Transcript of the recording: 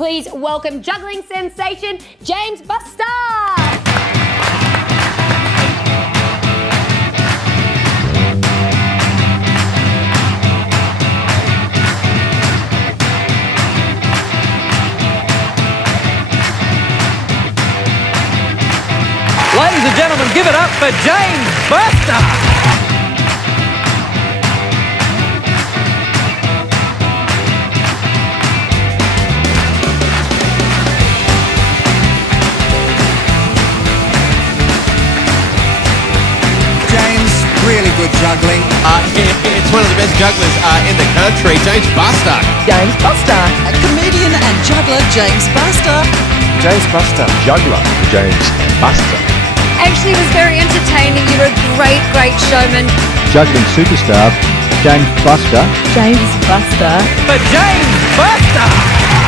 Please welcome juggling sensation, James BuSTAR. Ladies and gentlemen, give it up for James BuSTAR. Really good juggling. It's one of the best jugglers in the country, James BuSTAR. James BuSTAR. A comedian and juggler, James BuSTAR. James BuSTAR. Juggler, James BuSTAR. Actually, it was very entertaining. You were a great showman. Juggling superstar, James BuSTAR. James BuSTAR. For James BuSTAR.